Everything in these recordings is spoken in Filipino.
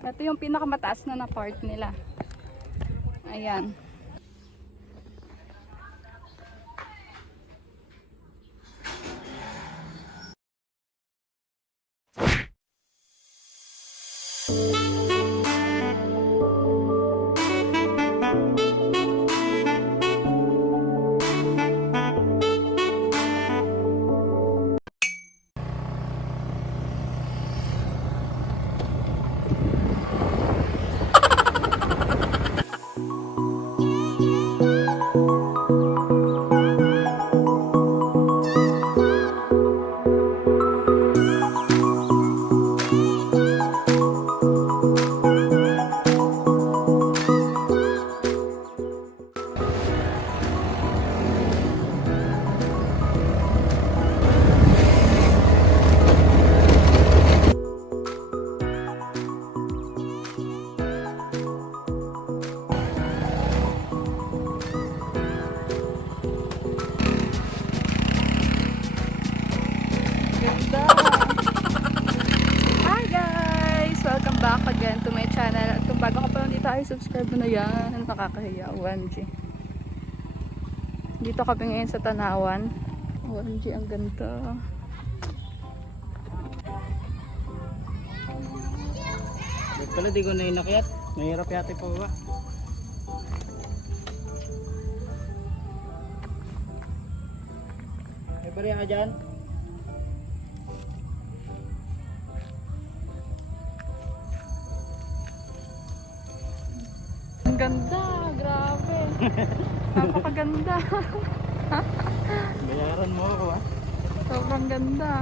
Ito yung pinakamataas na part nila. Ayan. Ganda! Hi guys! Welcome back again to my channel. At kung bago ka pa lang dito ay subscribe mo na yan. Nakakahiya. 1G. Dito kami ngayon sa Tanawan. 1G, ang ganda. Ba't pala di ko na inakyat? Mahirap yata po ba? May bariya ka dyan? Ang ganda! Grabe! Napakaganda! Bayaran mo ako ah. Sobrang ganda!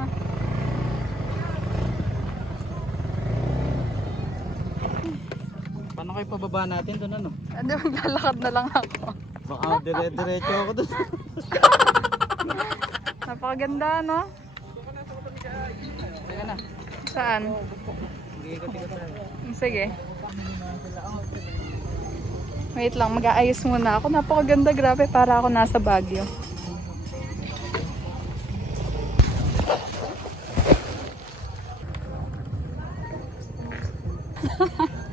Paano kayo pababa natin doon ano? Hindi, maglalakad na lang ako. Baka dire-diretso ako doon. Napakaganda, no? Teka na. Saan? Sige, ikot-ikot tayo. Sige. Wait lang, mag-aayos muna ako. Napakaganda, grabe. Para ako nasa Baguio.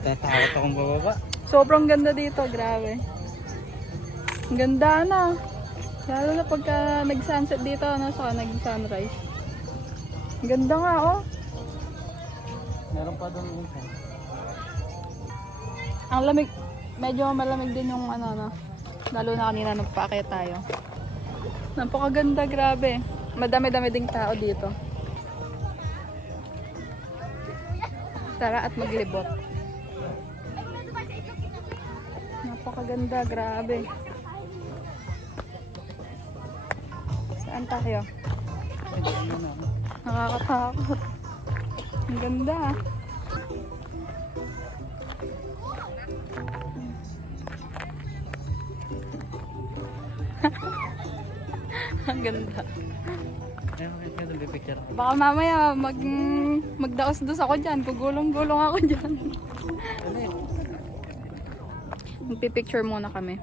Tatakot akong bababa. Sobrang ganda dito, grabe. Ang ganda na. Lalo na pagka nag-sunset dito, ano, saka nag-sunrise. Ang ganda nga, oh. Meron pa doon minsan. Ang lamig, medyo malamig din yung ano, no. Lalo na kanina nagpaakyat tayo. Napakaganda, grabe. Madami-dami ding tao dito. Tara at maglibot. Napakaganda, grabe. Saan tayo? Nakakatakot. Ang ganda. Ang ganda. Ayun, may picture. Baka mamaya magdaos-dos ako dyan. Gugulong-gulong ako dyan. Magpipicture muna kami.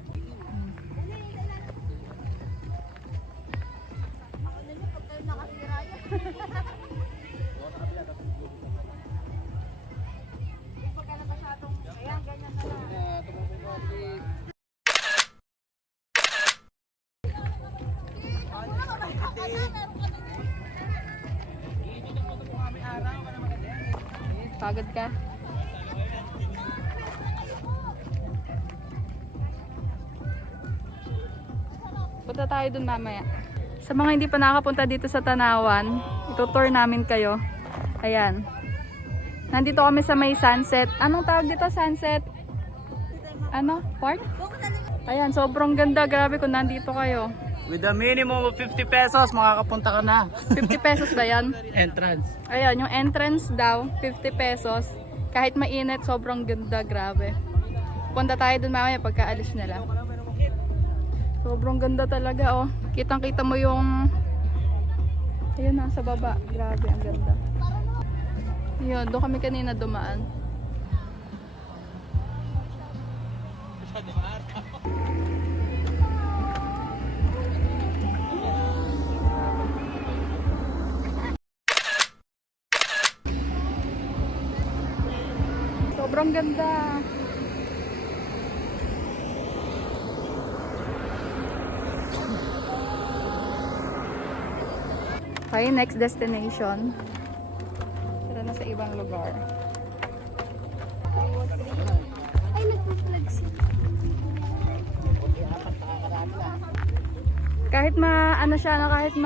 Pagod ka? Punta tayo dun mamaya. Sa mga hindi pa nakapunta dito sa Tanawan, itutour namin kayo. Ayan. Nandito kami sa may sunset. Anong tawag dito? Sunset? Ano? Park? Ayan, sobrang ganda. Grabe kung nandito kayo. With a minimum of 50 pesos, makakapunta ka na. 50 pesos ba yan? Entrance. Ayan, yung entrance daw, 50 pesos. Kahit mainit, sobrang ganda, grabe. Punta tayo dun mamaya pagkaalis nila. Sobrang ganda talaga, oh. Kitang-kita mo yung... Ayun, nasa baba. Grabe, ang ganda. Yun, doon kami kanina dumaan. Sobrang ganda. Okay, next destination. Tara na sa ibang lugar. Ay, nagpa-flag sila. Kahit ano siya, no, kahit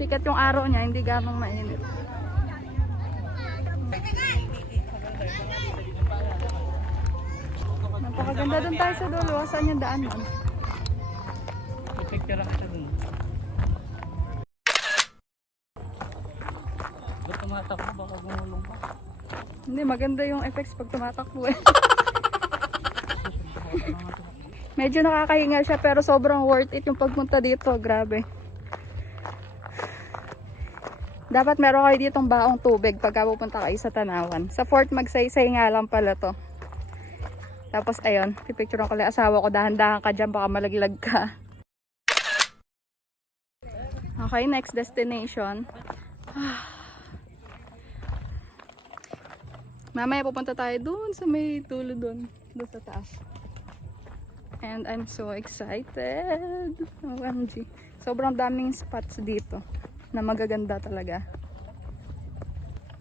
sikat yung araw niya, hindi ganong mainit. Napakaganda doon tayo sa dulo. Saan yung daan nun? Picture kita dun. Ba't tumatakbo? Baka gumulong ka. Hindi, maganda yung effects pag tumatakbo eh. Medyo nakakahinga siya pero sobrang worth it yung pagpunta dito. Grabe. Dapat meron kayo ditong baong tubig pagka pupunta kayo sa Tanawan. Sa Fort Magsaysay nga lang pala to. Tapos ayun, pipicturean ko lang asawa ko. Dahan-dahan ka dyan, baka malaglag ka. Okay, next destination. Mamaya pupunta tayo dun sa may dulo dun. Doon sa taas. And I'm so excited. OMG. Sobrang daming spots dito na magaganda talaga.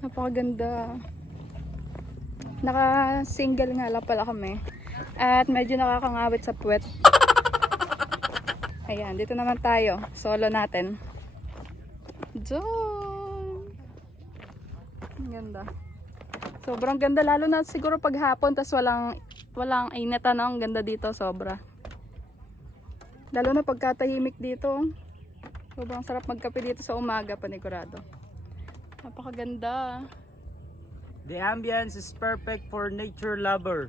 Napakaganda. Naka-single nga lang pala kami. At medyo nakakangawit sa puwet. Ayan, dito naman tayo. Solo natin. Diyan. Ang ganda. Sobrang ganda lalo na siguro pag hapon tas walang init ano, ang ganda dito sobra. Lalo na pagkatahimik dito. Sobrang sarap magkape dito sa umaga panigurado. Napakaganda. The ambience is perfect for nature lover.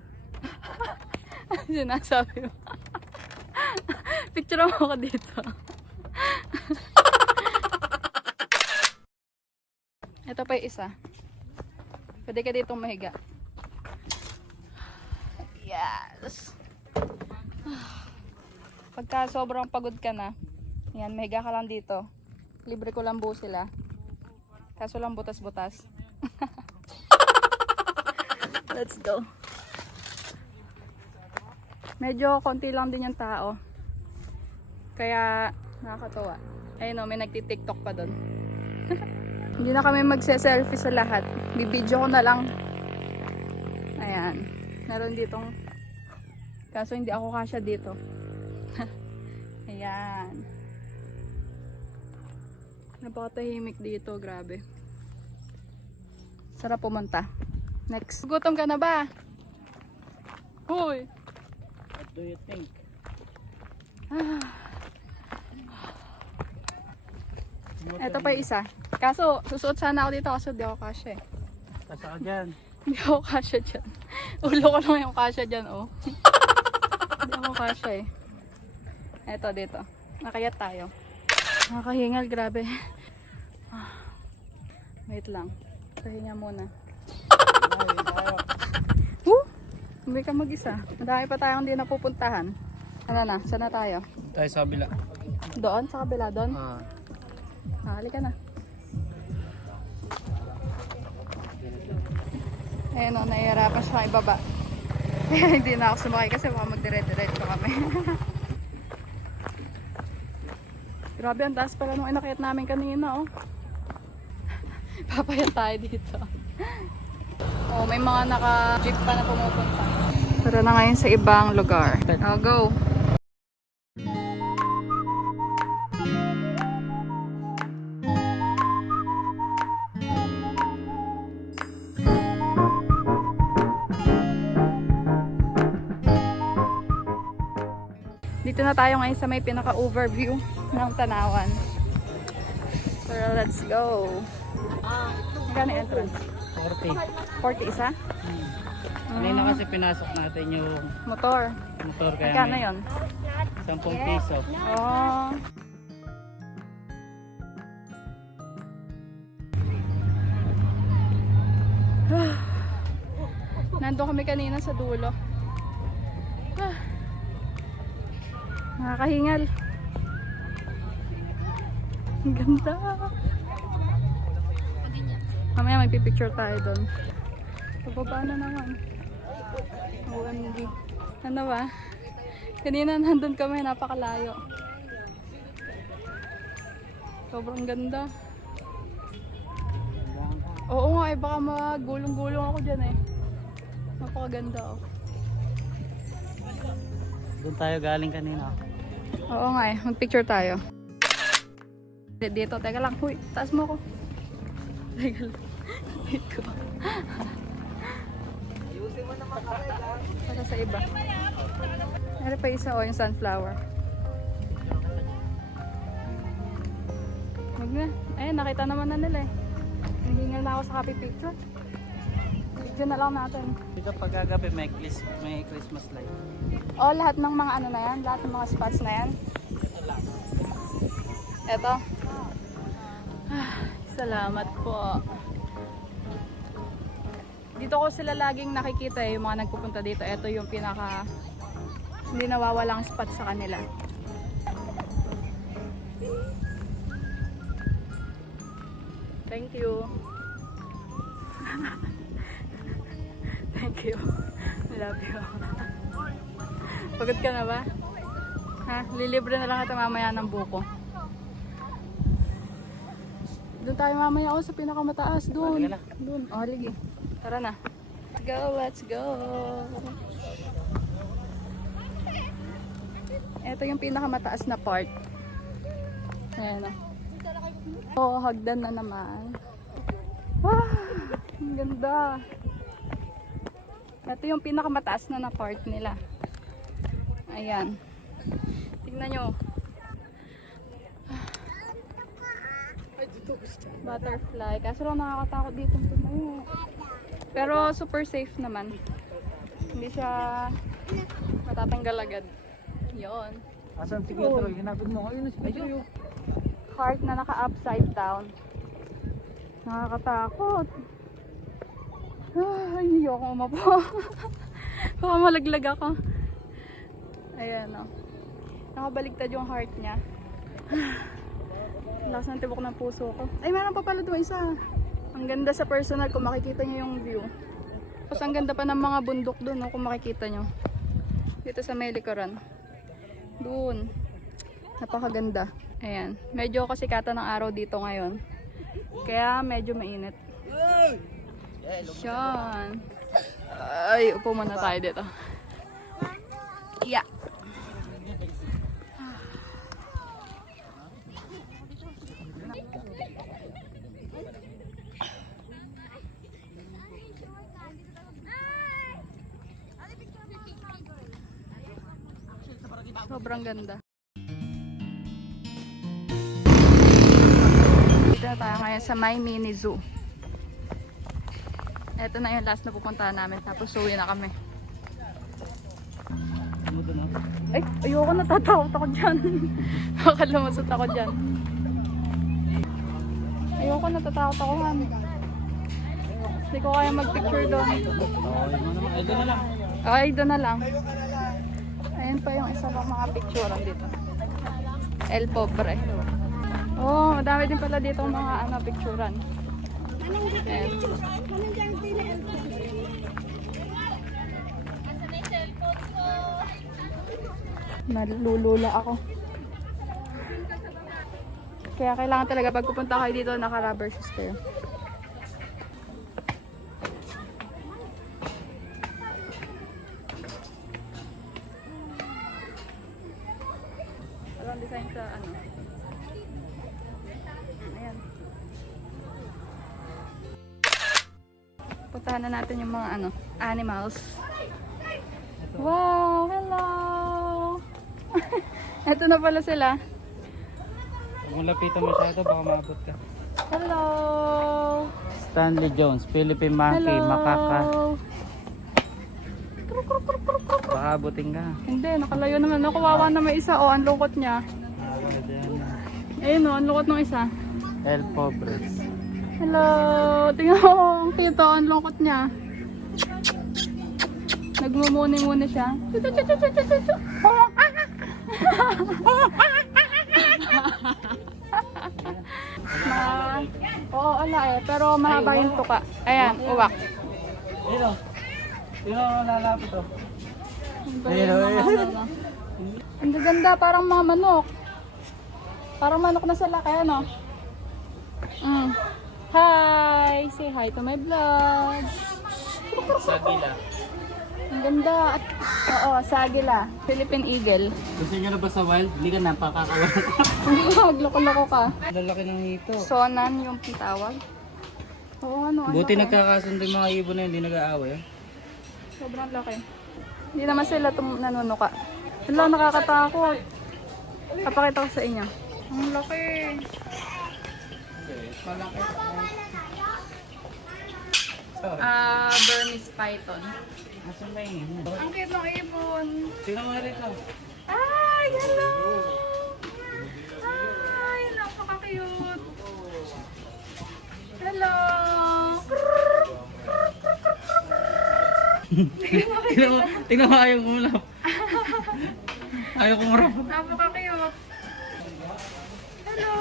Ano sinasabi mo? Picture mo ako dito. Ito pa yung isa. Pwede ka ditong mahiga. Yes. Pagka sobrang pagod ka na, yan, mahiga ka lang dito. Libre ko lang buo sila. Kaso lang butas-butas. Let's go. Medyo konti lang din yung tao. Kaya nakakatuwa. Ayun o, may nagti-tiktok pa doon. Hindi na kami magse-selfie sa lahat. Bibidyo ko na lang. Ayan. Meron ditong kaso hindi ako kasya dito. Ayan. Napakatahimik dito. Grabe. Sarap pumunta. Next. Gutom ka na ba? Hoy! What do you think? Ito pa yung isa. Kaso, susuot sana ako dito kasi di ako kasya eh. Kasa ka dyan. Hindi ako kasya dyan. Ulo ko lang yung kasya dyan, oh. Hindi ako kasya eh. Eto, dito. Nakayat tayo. Nakakahingal, grabe. Wait lang. Pahinga muna. Hindi ka mag-isa. Madami pa tayong hindi napupuntahan. Ano na? Saan na tayo? Tayo sa kabila. Doon? Sa kabila doon? Halika na. Ayun o, nahihirapan siya ibaba. Hindi na ako sumakay kasi baka magdire-diretso kami. Grabe, ang taas pala nung inakit namin kanina, oh. Papayat tayo dito. Oh, may mga naka-jeep pa na pumupunta. Tara na ngayon sa ibang lugar. Oh, go! Dito na tayo ngayon sa may pinaka-overview ng Tanawan. So, let's go. Magkano yung entrance? 40. 40 isa? Kanina kasi pinasok natin yung Motor. motor kaya Magkano may yun? 10 piso. Oh. Nandun kami kanina sa dulo. Nakakahingal. Ang ganda. Mamaya may pipicture tayo doon. Pababa na naman. OMG. Ano ba? Kanina nandun kami, napakalayo. Sobrang ganda. Oo nga, baka magulong-gulong ako dyan eh. Napakaganda oh. Doon tayo galing kanina. Oo nga mag-picture tayo. Dito, teka lang. Huy, taas mo ko. Teka lang. Dito. Para sa iba. Meron pa isa yung sunflower. Wag na. Ayun, nakita naman na nila eh. Hinihingal na ako sa copy picture. Video na lang natin. Dito pagkagabi may Christmas light. Lahat ng mga ano na yan, lahat ng mga spots na yan. Eto. Salamat po. Dito ko sila laging nakikita yung mga nagpupunta dito. Ito yung pinaka hindi nawawalang spot sa kanila. Thank you. Thank you. Love you. Pagod ka na ba? Ha? Lilibre na lang kita mamaya ng buko. Doon tayo mamaya sa pinakamataas. Doon. Doon. Ligi. Tara na. Let's go, let's go. Ito yung pinakamataas na part. Ayan o. Hagdan na naman. Ang ganda. Ito yung pinakamataas na part nila. Ayan. Tingnan nyo. Butterfly. Kaso lang nakakatakot dito tumayo. Pero super safe naman. Hindi siya matatanggal agad. Yun. Asan si Kuya Troy? Hinapid mo. Ayun si Kuya Troy. Heart na naka-upside down. Nakakatakot. Ay, ayoko umapo. Baka malaglag ako. Ayan o. Nakabaligtad yung heart niya. Lakas ng tibok ng puso ko. Ay, meron pa pala doon isa. Ang ganda sa personal kung makikita nyo yung view. Tapos ang ganda pa ng mga bundok doon kung makikita nyo. Dito sa may likuran. Doon. Napakaganda. Ayan. Medyo kasikatan ng araw dito ngayon. Kaya medyo mainit. Siyan. Ay, upo muna tayo dito. Yeah. Sobrang ganda. Dito na tayo ngayon sa My Mini Zoo. Ito na yung last na pupuntahan namin. Tapos uwi na kami. Ano doon o? Ay, ayoko, natatakot ako dyan. Makalumusot ako dyan. Ayoko, natatakot ako, Han. Hindi ko kaya mag-picture doon. Ay, doon na lang. Ay, doon na lang. Ayan pa yung isa pang mga picturean dito. El Pobre. Oh, madami din pala dito mga picturean. Ayan. Nalulula ako. Kaya kailangan talaga pag pupunta kayo dito naka-rubber shoes kayo. Walang design sa Ayan. Puntahan na natin yung mga animals. Wow, hello! Ito na pala sila. Kung lapitan masyado, baka maabot ka. Hello! Stanley Jones, Philippine Monkey, Hello! Makaka. Baka abutin ka. Hindi, nakalayo naman. Nakuwawa na may isa. Ang lungkot niya. Ayun ang lungkot ng isa. El Pobres. Hello! Tingnan mo, ang cute ang lungkot niya. Nagmumuni-muni siya. Oo, ala pero mahaba yung tuka. Ayan, uwak. Ayun o. Tingnan mo lalapit oh. Ang galing mga ano. Ang gaganda, parang mga manok. Parang manok na sa laki, ano? Hi! Say hi to my vlog. Sagila. Ang ganda. Oo, sagila. Philippine Eagle. Gusto nyo na ba sa wild? Hindi ka napakakawa. Magloko-loko ka. Lalaki ng hito. Sonan yung tawag. Oo, ano, ang Buti laki. nagkakasundo yung mga ibon na hindi nag-aaway. Sobrang laki. Hindi naman sila nanunuka. Wala, nakakatakot. Papakita ko sa inyo. Ang laki. Malaki. Burmese python. Asan ba yun? Ang cute ng ibon. Tingnan mo na rito. Ay, hello! Ay, napaka-cute. Hello! Tingnan mo ayaw kumulap. Ayaw kumurap. Napaka-cute. Hello!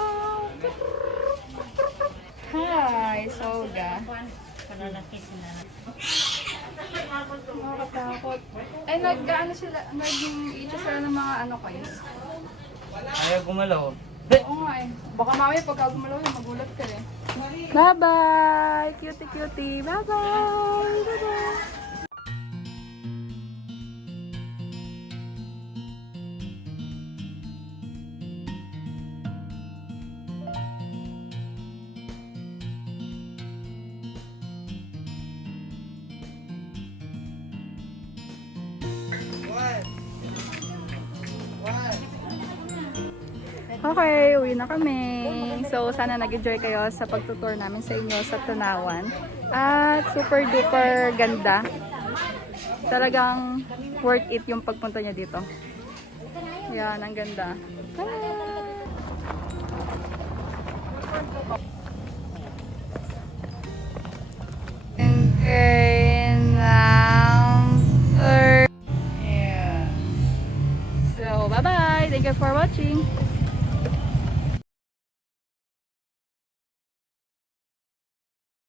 Hi, Soga. Nakakatakot. Ay, nag-ano sila, naging-ito sila ng mga ano kayo. Ayaw gumalaw. Oo nga eh. Baka mamaya pagka gumalaw yun, magulat ka eh. Bye-bye! Cutie-cutie! Bye-bye! Bye-bye! Okay, uwi na kami. So, sana nag-enjoy kayo sa pagtutour namin sa inyo sa Tanawan. At super duper ganda. Talagang worth it yung pagpunta niya dito. Yan, ang ganda. Okay, now. Yeah. So, bye-bye. Thank you for watching.